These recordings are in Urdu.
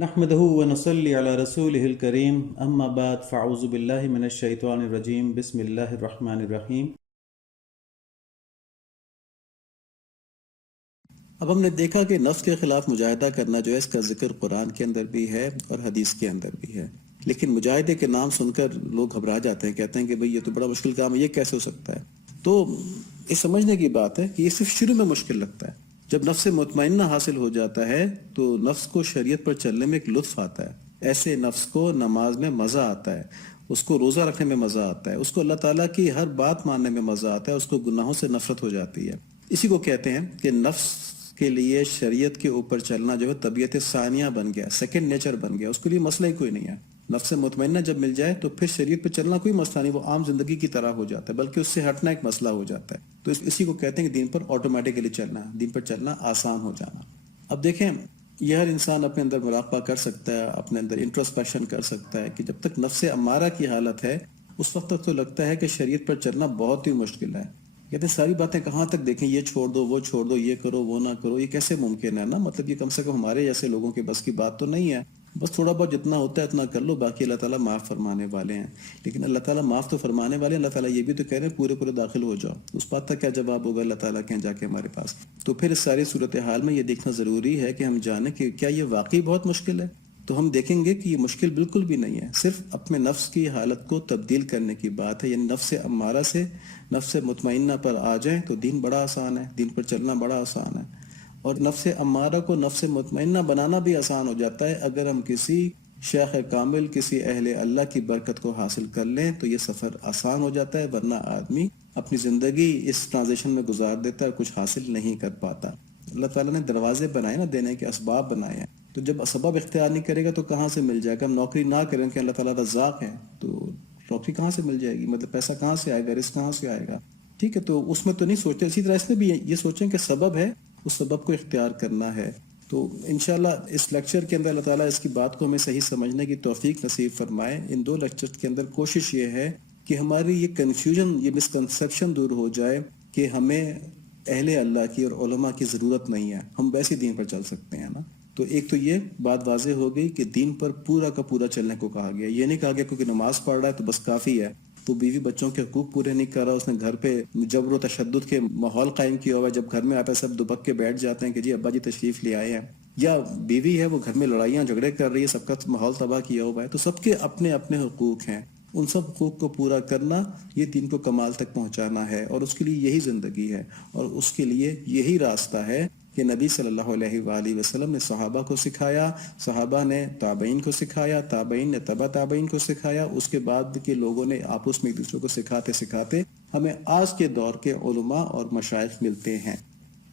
نحمده ونصلي على رسوله الكريم اما بعد فاعوذ بالله من الشیطان الرجیم بسم اللہ الرحمن الرحیم۔ اب ہم نے دیکھا کہ نفس کے خلاف مجاہدہ کرنا جو ہے اس کا ذکر قرآن کے اندر بھی ہے اور حدیث کے اندر بھی ہے، لیکن مجاہدے کے نام سن کر لوگ گھبرا جاتے ہیں، کہتے ہیں کہ بھئی یہ تو بڑا مشکل کام ہے، یہ کیسے ہو سکتا ہے؟ تو یہ سمجھنے کی بات ہے کہ یہ صرف شروع میں مشکل لگتا ہے۔ جب نفس مطمئنہ حاصل ہو جاتا ہے تو نفس کو شریعت پر چلنے میں ایک لطف آتا ہے، ایسے نفس کو نماز میں مزہ آتا ہے، اس کو روزہ رکھنے میں مزہ آتا ہے، اس کو اللہ تعالیٰ کی ہر بات ماننے میں مزہ آتا ہے، اس کو گناہوں سے نفرت ہو جاتی ہے۔ اسی کو کہتے ہیں کہ نفس کے لیے شریعت کے اوپر چلنا جو ہے طبیعت ثانیہ بن گیا، سیکنڈ نیچر بن گیا، اس کے لیے مسئلہ ہی کوئی نہیں ہے۔ نفس مطمئنہ جب مل جائے تو پھر شریعت پہ چلنا کوئی مسئلہ نہیں، وہ عام زندگی کی طرح ہو جاتا ہے، بلکہ اس سے ہٹنا ایک مسئلہ ہو جاتا ہے۔ تو اسی کو کہتے ہیں کہ دین پر آٹومیٹکلی چلنا، دین پر چلنا آسان ہو جانا۔ اب دیکھیں، یہ ہر انسان اپنے اندر مراقبہ کر سکتا ہے، اپنے اندر انٹروسپیکشن کر سکتا ہے کہ جب تک نفس امارہ کی حالت ہے اس وقت تک تو لگتا ہے کہ شریعت پر چلنا بہت ہی مشکل ہے۔ کہتے ہیں ساری باتیں کہاں تک دیکھیں، یہ چھوڑ دو، وہ چھوڑ دو، یہ کرو، وہ نہ کرو، یہ کیسے ممکن ہے نا؟ مطلب یہ کم سے کم ہمارے جیسے لوگوں کے بس کی بات تو نہیں ہے، بس تھوڑا بہت جتنا ہوتا ہے اتنا کر لو، باقی اللہ تعالیٰ معاف فرمانے والے ہیں۔ لیکن اللہ تعالیٰ معاف تو فرمانے والے ہیں، اللہ تعالیٰ یہ بھی تو کہہ رہے ہیں پورے پورے داخل ہو جاؤ، اس بات کا کیا جواب ہوگا اللہ تعالیٰ کے جا کے ہمارے پاس؟ تو پھر اس ساری صورتحال میں یہ دیکھنا ضروری ہے کہ ہم جانیں کہ کیا یہ واقعی بہت مشکل ہے؟ تو ہم دیکھیں گے کہ یہ مشکل بالکل بھی نہیں ہے، صرف اپنے نفس کی حالت کو تبدیل کرنے کی بات ہے، یعنی نفس امارہ سے نفس مطمئنہ پر آ جائیں تو دین بڑا آسان ہے، دین پر چلنا بڑا آسان ہے۔ اور نفس امارہ کو نفس مطمئنہ بنانا بھی آسان ہو جاتا ہے اگر ہم کسی شیخ کامل، کسی اہل اللہ کی برکت کو حاصل کر لیں تو یہ سفر آسان ہو جاتا ہے، ورنہ آدمی اپنی زندگی اس ٹرانزیشن میں گزار دیتا ہے اور کچھ حاصل نہیں کر پاتا۔ اللہ تعالیٰ نے دروازے بنائے نا، دینے کے اسباب بنائے ہیں، تو جب سبب اختیار نہیں کرے گا تو کہاں سے مل جائے گا؟ ہم نوکری نہ کریں کہ اللہ تعالیٰ رزاق ہے تو نوکری کہاں سے مل جائے گی؟ مطلب پیسہ کہاں سے آئے گا، رزق کہاں سے آئے گا؟ ٹھیک ہے، تو اس میں تو نہیں سوچتے۔ اسی طرح اس میں بھی یہ سوچیں کہ سبب ہے، اس سبب کو اختیار کرنا ہے۔ تو انشاءاللہ اس لیکچر کے اندر اللہ تعالیٰ اس کی بات کو ہمیں صحیح سمجھنے کی توفیق نصیب فرمائے۔ ان دو لیکچر کے اندر کوشش یہ ہے کہ ہماری یہ کنفیوژن، یہ مسکنسیپشن دور ہو جائے کہ ہمیں اہل اللہ کی اور علماء کی ضرورت نہیں ہے، ہم ویسے دین پر چل سکتے ہیں نا۔ تو ایک تو یہ بات واضح ہو گئی کہ دین پر پورا کا پورا چلنے کو کہا گیا، یہ نہیں کہا گیا کیونکہ نماز پڑھ رہا ہے تو بس کافی ہے، تو بیوی بچوں کے حقوق پورے نہیں کر رہا، اس نے گھر پہ جبر و تشدد کے ماحول قائم کیا ہوا ہے، جب گھر میں آپ سب دبک کے بیٹھ جاتے ہیں کہ جی ابا جی تشریف لے آئے ہیں، یا بیوی ہے وہ گھر میں لڑائیاں جھگڑے کر رہی ہے، سب کا ماحول تباہ کیا ہوا ہے، تو سب کے اپنے اپنے حقوق ہیں، ان سب حقوق کو پورا کرنا یہ دین کو کمال تک پہنچانا ہے، اور اس کے لیے یہی زندگی ہے، اور اس کے لیے یہی راستہ ہے کہ نبی صلی اللہ علیہ وآلہ وسلم نے صحابہ کو سکھایا، صحابہ نے تابعین کو سکھایا، تابعین نے تبع تابعین کو سکھایا، اس کے بعد کے لوگوں نے آپس میں ایک دوسرے کو سکھاتے سکھاتے ہمیں آج کے دور کے علماء اور مشائخ ملتے ہیں۔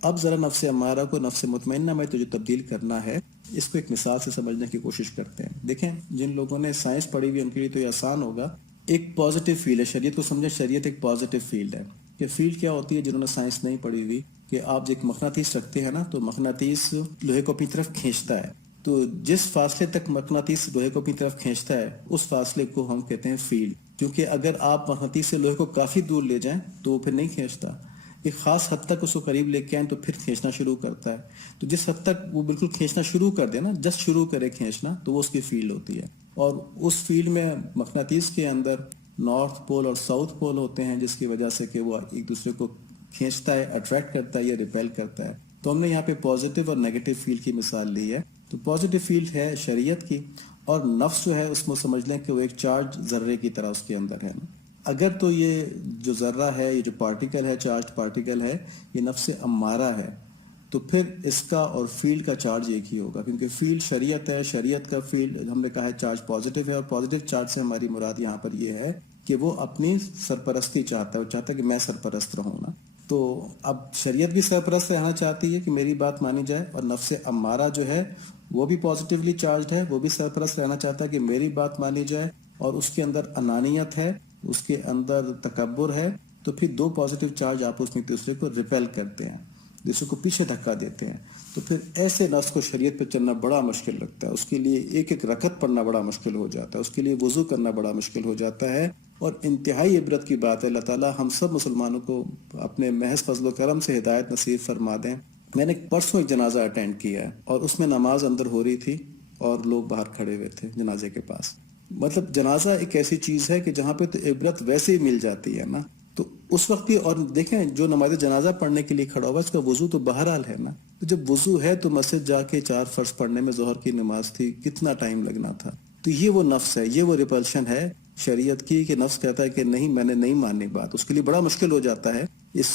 اب ذرا نفس امارہ کو نفس مطمئنہ میں تو جو تبدیل کرنا ہے اس کو ایک مثال سے سمجھنے کی کوشش کرتے ہیں۔ دیکھیں، جن لوگوں نے سائنس پڑھی ہوئی ان کے لیے تو یہ آسان ہوگا، ایک پازیٹیو فیلڈ ہے، شریعت کو سمجھیں، شریعت ایک پازیٹیو فیلڈ ہے۔ کہ فیلڈ کیا ہوتی ہے؟ جنہوں نے سائنس نہیں پڑھی ہوئی، کہ آپ ایک مقناطیس رکھتے ہیں نا، تو مقناطیس لوہے کو اپنی طرف کھینچتا ہے، تو جس فاصلے تک مقناطیس لوہے کو اپنی طرف کھینچتا ہے اس فاصلے کو ہم کہتے ہیں فیلڈ، کیونکہ اگر آپ مقناطیس سے لوہے کو کافی دور لے جائیں تو وہ پھر نہیں کھینچتا، ایک خاص حد تک اس کو قریب لے کے آئیں تو پھر کھینچنا شروع کرتا ہے، تو جس حد تک وہ بالکل کھینچنا شروع کر دے نا، جسٹ شروع کرے کھینچنا، تو وہ اس کی فیلڈ ہوتی ہے۔ اور اس فیلڈ میں مقناطیس کے اندر نارتھ پول اور ساؤتھ پول ہوتے ہیں، جس کی وجہ سے کہ وہ ایک دوسرے کو کھینچتا ہے، اٹریکٹ کرتا ہے یا ریپیل کرتا ہے۔ تو ہم نے یہاں پہ پازیٹیو اور نیگیٹو فیلڈ کی مثال لی ہے۔ تو پازیٹیو فیلڈ ہے شریعت کی، اور نفس جو ہے اس میں سمجھ لیں کہ وہ ایک چارج ذرے کی طرح اس کے اندر ہے۔ اگر تو یہ جو ذرہ ہے، یہ جو پارٹیکل ہے، چارج پارٹیکل ہے، یہ نفس امارہ ہے، تو پھر اس کا اور فیلڈ کا چارج ایک ہی ہوگا، کیونکہ فیلڈ شریعت ہے، شریعت کا فیلڈ ہم نے کہا ہے چارج پازیٹیو ہے، اور پازیٹیو چارج سے ہماری مراد یہاں پر یہ ہے کہ وہ اپنی سرپرستی چاہتا ہے، وہ چاہتا ہے کہ میں سرپرست رہوں نا۔ تو اب شریعت بھی سرپرست رہنا چاہتی ہے کہ میری بات مانی جائے، اور نفس امارہ جو ہے وہ بھی پازیٹیولی چارجڈ ہے، وہ بھی سرپرست رہنا چاہتا ہے کہ میری بات مانی جائے، اور اس کے اندر انانیت ہے، اس کے اندر تکبر ہے، تو پھر دو پازیٹیو چارج آپس میں ایک دوسرے کو ریپیل کرتے ہیں، دوسرے کو پیچھے دھکا دیتے ہیں۔ تو پھر ایسے نفس کو شریعت پہ چلنا بڑا مشکل لگتا ہے، اس کے لیے ایک ایک رکعت پڑھنا بڑا مشکل ہو جاتا ہے، اس کے لیے وضو کرنا بڑا مشکل ہو جاتا ہے۔ اور انتہائی عبرت کی بات ہے، اللہ تعالیٰ ہم سب مسلمانوں کو اپنے محض فضل و کرم سے ہدایت نصیب فرما دیں۔ میں نے پرسوں ایک جنازہ اٹینڈ کیا ہے، اور اس میں نماز اندر ہو رہی تھی، اور لوگ باہر کھڑے ہوئے تھے جنازے کے پاس. مطلب جنازہ ایک ایسی چیز ہے کہ جہاں پہ تو عبرت ویسے ہی مل جاتی ہے نا. تو اس وقت بھی، اور دیکھیں جو نماز جنازہ پڑھنے کے لیے کھڑا ہوا اس کا وضو تو بہرحال ہے نا. تو جب وضو ہے تو مسجد جا کے 4 فرض پڑھنے میں ظہر کی نماز تھی، کتنا ٹائم لگنا تھا. تو یہ وہ نفس ہے، یہ وہ ریپلشن ہے شریعت کی کہ نفس کہتا ہے کہ نہیں، میں نے نہیں ماننی بات. اس کے لیے بڑا مشکل ہو جاتا ہے اس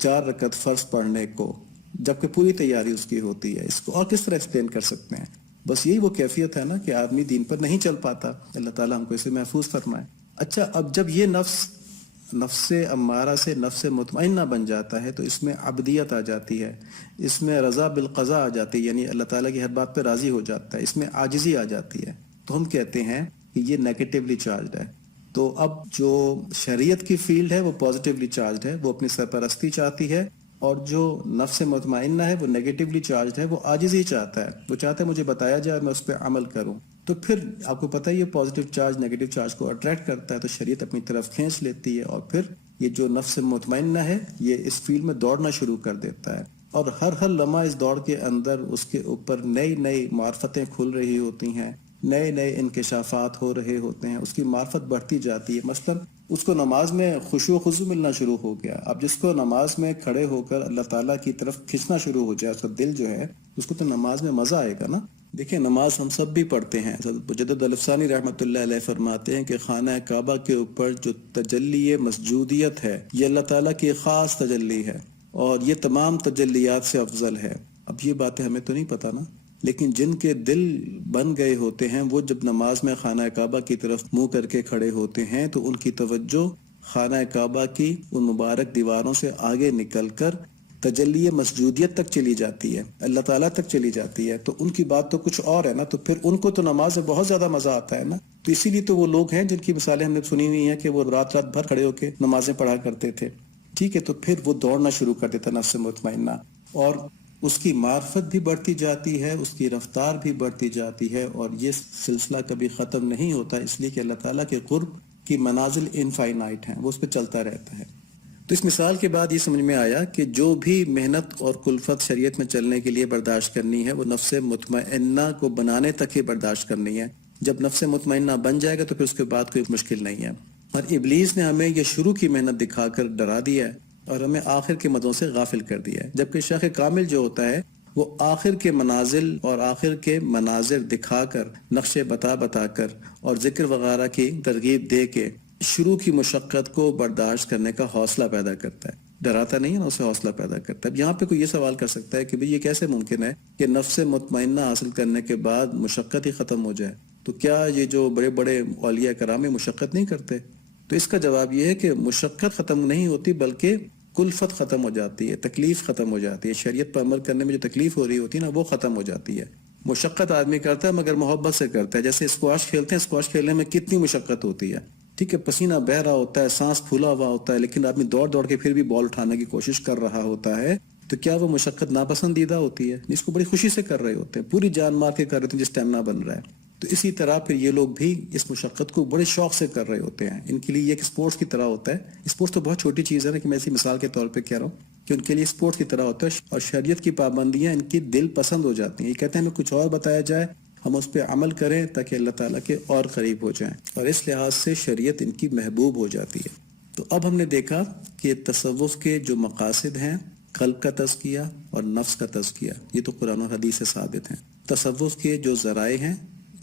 4 رکعت فرض پڑھنے کو، جبکہ پوری تیاری اس کی ہوتی ہے. اس کو اور کس طرح ایکسپلین کر سکتے ہیں؟ بس یہی وہ کیفیت ہے نا کہ آدمی دین پر نہیں چل پاتا. اللہ تعالیٰ ہم کو اسے محفوظ فرمائے. اچھا، اب جب یہ نفس امارہ سے نفس مطمئنہ بن جاتا ہے تو اس میں عبدیت آ جاتی ہے، اس میں رضا بالقضاء آ جاتی ہے، یعنی اللہ تعالیٰ کی ہر بات پہ راضی ہو جاتا ہے، اس میں عاجزی آ جاتی ہے. تو ہم کہتے ہیں کہ یہ نیگیٹیولی چارجڈ ہے. تو اب جو شریعت کی فیلڈ ہے وہ پازیٹیولی چارجڈ ہے، وہ اپنی سرپرستی چاہتی ہے. اور جو نفس مطمئنہ ہے وہ نیگیٹیولی چارجڈ ہے، وہ عاجزی چاہتا ہے، وہ چاہتا ہے مجھے بتایا جائے اور میں اس پہ عمل کروں. تو پھر آپ کو پتہ ہے یہ پازیٹیو چارج نیگیٹو چارج کو اٹریکٹ کرتا ہے، تو شریعت اپنی طرف کھینچ لیتی ہے، اور پھر یہ جو نفس مطمئنہ ہے یہ اس فیلڈ میں دوڑنا شروع کر دیتا ہے. اور ہر لمحہ اس دوڑ کے اندر اس کے اوپر نئی معرفتیں کھل رہی ہوتی ہیں، نئے انکشافات ہو رہے ہوتے ہیں، اس کی معرفت بڑھتی جاتی ہے. مثلا اس کو نماز میں خشوع و خضوع ملنا شروع ہو گیا. اب جس کو نماز میں کھڑے ہو کر اللہ تعالیٰ کی طرف کھنچنا شروع ہو جائے، اس کا دل جو ہے، اس کو تو نماز میں مزہ آئے گا نا. دیکھیں نماز ہم سب بھی پڑھتے ہیں. مجدد الافسانی رحمۃ اللہ علیہ فرماتے ہیں کہ خانہ کعبہ کے اوپر جو تجلی مسجودیت ہے یہ اللہ تعالیٰ کی خاص تجلی ہے، اور یہ تمام تجلیات سے افضل ہے. اب یہ باتیں ہمیں تو نہیں پتہ نا، لیکن جن کے دل بن گئے ہوتے ہیں وہ جب نماز میں خانہ کعبہ کی طرف منہ کر کے کھڑے ہوتے ہیں تو ان کی توجہ خانہ کعبہ کی ان مبارک دیواروں سے آگے نکل کر تجلی مسجودیت تک چلی جاتی ہے، اللہ تعالیٰ تک چلی جاتی ہے. تو ان کی بات تو کچھ اور ہے نا. تو پھر ان کو تو نماز میں بہت زیادہ مزہ آتا ہے نا. تو اسی لیے تو وہ لوگ ہیں جن کی مثالیں ہم نے سنی ہوئی ہیں کہ وہ رات بھر کھڑے ہو کے نمازیں پڑھا کرتے تھے. ٹھیک ہے، تو پھر وہ دوڑنا شروع کر دیتا نفس مطمئنہ، اور اس کی معرفت بھی بڑھتی جاتی ہے، اس کی رفتار بھی بڑھتی جاتی ہے، اور یہ سلسلہ کبھی ختم نہیں ہوتا، اس لیے کہ اللہ تعالیٰ کے قرب کی منازل انفائنائٹ ہیں، وہ اس پہ چلتا رہتا ہے. تو اس مثال کے بعد یہ سمجھ میں آیا کہ جو بھی محنت اور کلفت شریعت میں چلنے کے لیے برداشت کرنی ہے وہ نفس مطمئنہ کو بنانے تک ہی برداشت کرنی ہے. جب نفس مطمئنہ بن جائے گا تو پھر اس کے بعد کوئی مشکل نہیں ہے. اور ابلیس نے ہمیں یہ شروع کی محنت دکھا کر ڈرا دیا ہے اور ہمیں آخر کے مدوں سے غافل کر دیا ہے، جبکہ شیخ کامل جو ہوتا ہے وہ آخر کے منازل اور آخر کے مناظر دکھا کر، نقشے بتا کر اور ذکر وغیرہ کی ترغیب دے کے شروع کی مشقت کو برداشت کرنے کا حوصلہ پیدا کرتا ہے. ڈراتا نہیں ہے نا، اسے حوصلہ پیدا کرتا ہے. اب یہاں پہ کوئی یہ سوال کر سکتا ہے کہ بھئی یہ کیسے ممکن ہے کہ نفس مطمئنہ حاصل کرنے کے بعد مشقت ہی ختم ہو جائے؟ تو کیا یہ جو بڑے بڑے اولیاء کرام مشقت نہیں کرتے؟ تو اس کا جواب یہ ہے کہ مشقت ختم نہیں ہوتی بلکہ کلفت ختم ہو جاتی ہے، تکلیف ختم ہو جاتی ہے. شریعت پر عمل کرنے میں جو تکلیف ہو رہی ہوتی ہے نا وہ ختم ہو جاتی ہے. مشقت آدمی کرتا ہے مگر محبت سے کرتا ہے. جیسے اسکواش کھیلتے ہیں، اسکواش کھیلنے میں کتنی مشقت ہوتی ہے، ٹھیک ہے، پسینہ بہہ رہا ہوتا ہے، سانس پھولا ہوا ہوتا ہے، لیکن آدمی دوڑ کے پھر بھی بال اٹھانے کی کوشش کر رہا ہوتا ہے. تو کیا وہ مشقت ناپسندیدہ ہوتی ہے؟ اس کو بڑی خوشی سے کر رہے ہوتے ہیں، پوری جان مار کے کر رہے ہوتے ہیں جس ٹائم نہ بن رہا ہے. تو اسی طرح پھر یہ لوگ بھی اس مشقت کو بڑے شوق سے کر رہے ہوتے ہیں. ان کے لیے یہ ایک اسپورٹس کی طرح ہوتا ہے. اسپورٹس تو بہت چھوٹی چیز ہے نا، کہ میں اسی مثال کے طور پہ کہہ رہا ہوں کہ ان کے لیے اسپورٹس کی طرح ہوتا ہے، اور شریعت کی پابندیاں ان کی دل پسند ہو جاتی ہیں. یہ کہتے ہیں ہمیں کچھ اور بتایا جائے، ہم اس پہ عمل کریں تاکہ اللہ تعالیٰ کے اور قریب ہو جائیں، اور اس لحاظ سے شریعت ان کی محبوب ہو جاتی ہے. تو اب ہم نے دیکھا کہ تصوف کے جو مقاصد ہیں، قلب کا تزکیہ اور نفس کا تزکیہ، یہ تو قرآن و حدیث سے ثابت ہیں. تصوف کے جو ذرائع ہیں،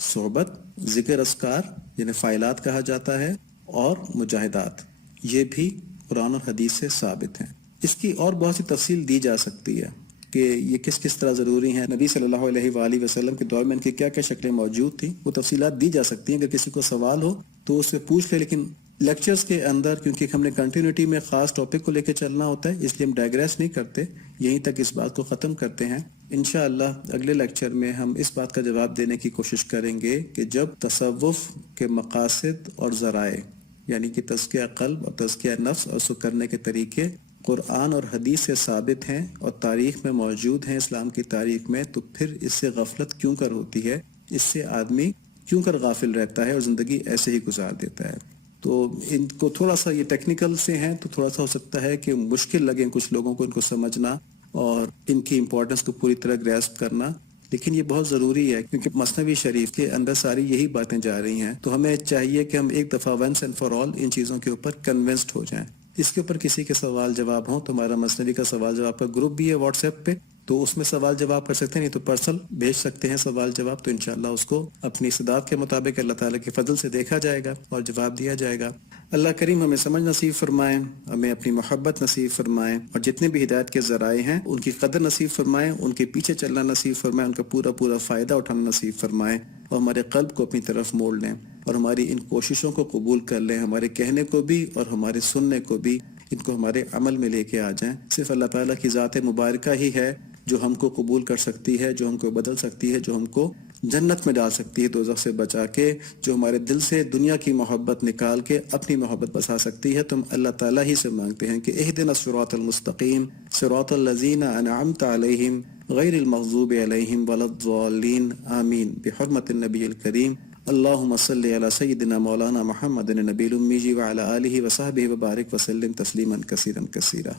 صحبت، ذکر اذکار جنہیں فائلات کہا جاتا ہے، اور مجاہدات، یہ بھی قرآن اور حدیث سے ثابت ہیں. اس کی اور بہت سی تفصیل دی جا سکتی ہے کہ یہ کس طرح ضروری ہیں. نبی صلی اللہ علیہ وآلہ وسلم کے دور میں ان کی کیا شکلیں موجود تھیں، وہ تفصیلات دی جا سکتی ہیں. اگر کسی کو سوال ہو تو اس سے پوچھ لے. لیکن لیکچرز کے اندر کیونکہ ہم نے کنٹینیوٹی میں خاص ٹاپک کو لے کے چلنا ہوتا ہے، اس لیے ہم ڈائگریس نہیں کرتے، یہیں تک اس بات کو ختم کرتے ہیں. انشاءاللہ اگلے لیکچر میں ہم اس بات کا جواب دینے کی کوشش کریں گے کہ جب تصوف کے مقاصد اور ذرائع، یعنی کہ تزکیہ قلب اور تزکیہ نفس اور اس کو کرنے کے طریقے قرآن اور حدیث سے ثابت ہیں اور تاریخ میں موجود ہیں، اسلام کی تاریخ میں، تو پھر اس سے غفلت کیوں کر ہوتی ہے، اس سے آدمی کیوں کر غافل رہتا ہے اور زندگی ایسے ہی گزار دیتا ہے. تو ان کو تھوڑا سا یہ ٹیکنیکل سے ہیں تو تھوڑا سا ہو سکتا ہے کہ مشکل لگیں کچھ لوگوں کو ان کو سمجھنا اور ان کی امپورٹنس کو پوری طرح گریسپ کرنا، لیکن یہ بہت ضروری ہے کیونکہ مثنوی شریف کے اندر ساری یہی باتیں جا رہی ہیں، تو ہمیں چاہیے کہ ہم ایک دفعہ ونس اینڈ فار آل ان چیزوں کے اوپر کنونسڈ ہو جائیں۔ اس کے اوپر کسی کے سوال جواب ہوں تو ہمارا مثنوی کا سوال جواب کا گروپ بھی ہے واٹس ایپ پہ، تو اس میں سوال جواب کر سکتے ہیں، نہیں تو پرسنل بھیج سکتے ہیں سوال جواب، تو انشاءاللہ اس کو اپنی استطاعت کے مطابق اللہ تعالیٰ کے فضل سے دیکھا جائے گا اور جواب دیا جائے گا۔ اللہ کریم ہمیں سمجھ نصیب فرمائیں، ہمیں اپنی محبت نصیب فرمائیں، اور جتنے بھی ہدایت کے ذرائع ہیں ان کی قدر نصیب فرمائیں، ان کے پیچھے چلنا نصیب فرمائیں، ان کا پورا پورا فائدہ اٹھانا نصیب فرمائیں، اور ہمارے قلب کو اپنی طرف موڑ لیں اور ہماری ان کوششوں کو قبول کر لیں، ہمارے کہنے کو بھی اور ہمارے سننے کو بھی، ان کو ہمارے عمل میں لے کے آ جائیں۔ صرف اللہ تعالیٰ کی ذات مبارکہ ہی ہے جو ہم کو قبول کر سکتی ہے، جو ہم کو بدل سکتی ہے، جو ہم کو جنت میں ڈال سکتی ہے دوزخ سے بچا کے، جو ہمارے دل سے دنیا کی محبت نکال کے اپنی محبت بسا سکتی ہے۔ تو ہم اللہ تعالیٰ ہی سے مانگتے ہیں کہ اہدنا الصراط المستقیم صراط الذین انعمت علیہم غیر المغضوب علیہم ولا الضالین آمین بحرمت النبی الکریم اللہم صلی علی سیدنا مولانا محمد النبی الامی وعلی آلہ وصحبہ وبارک وسلم تسلیما کثیرا کثیرا۔